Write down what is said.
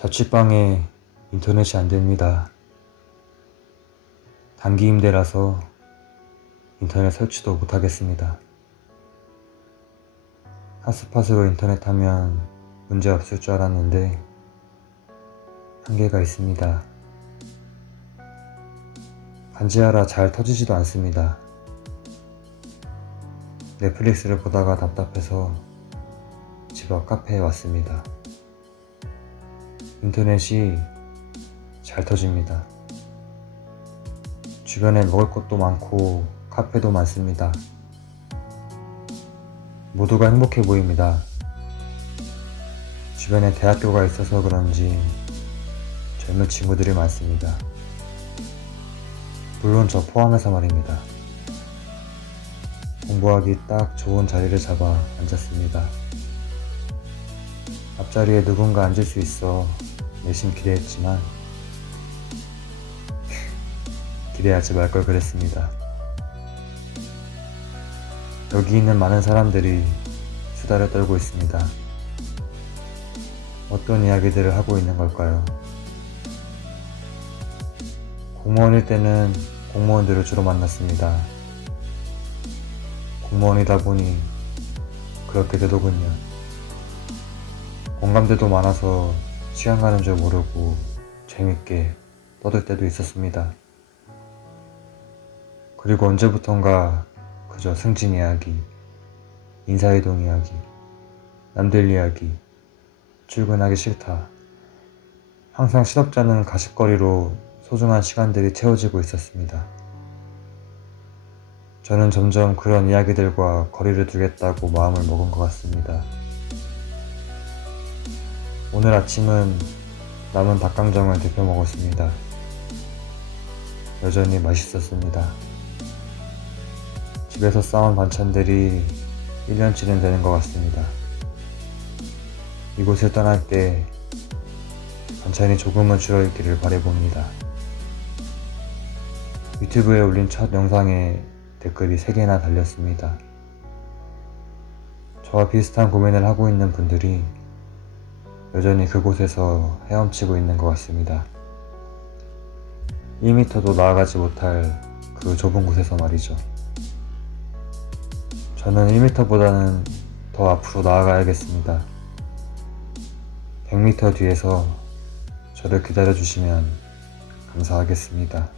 자취방에 인터넷이 안 됩니다. 단기 임대라서 인터넷 설치도 못 하겠습니다. 핫스팟으로 인터넷 하면 문제 없을 줄 알았는데 한계가 있습니다. 반지하라 잘 터지지도 않습니다. 넷플릭스를 보다가 답답해서 집 앞 카페에 왔습니다. 인터넷이 잘 터집니다. 주변에 먹을 것도 많고 카페도 많습니다. 모두가 행복해 보입니다. 주변에 대학교가 있어서 그런지 젊은 친구들이 많습니다. 물론 저 포함해서 말입니다. 공부하기 딱 좋은 자리를 잡아 앉았습니다. 앞자리에 누군가 앉을 수 있어 내심 기대했지만 기대하지 말 걸 그랬습니다. 여기 있는 많은 사람들이 수다를 떨고 있습니다. 어떤 이야기들을 하고 있는 걸까요? 공무원일 때는 공무원들을 주로 만났습니다. 공무원이다 보니 그렇게 되더군요. 공감대도 많아서 시간 가는 줄 모르고 재밌게 떠들 때도 있었습니다. 그리고 언제부턴가 그저 승진 이야기, 인사이동 이야기, 남들 이야기, 출근하기 싫다. 항상 실업자는 가십거리로 소중한 시간들이 채워지고 있었습니다. 저는 점점 그런 이야기들과 거리를 두겠다고 마음을 먹은 것 같습니다. 오늘 아침은 남은 닭강정을 데펴 먹었습니다. 여전히 맛있었습니다. 집에서 싸온 반찬들이 1년치는 되는 것 같습니다. 이곳을 떠날 때 반찬이 조금은 줄어있기를 바래봅니다. 유튜브에 올린 첫 영상에 댓글이 3개나 달렸습니다. 저와 비슷한 고민을 하고 있는 분들이 여전히 그곳에서 헤엄치고 있는 것 같습니다. 1m도 나아가지 못할 그 좁은 곳에서 말이죠. 저는 1m보다는 더 앞으로 나아가야겠습니다. 100m 뒤에서 저를 기다려주시면 감사하겠습니다.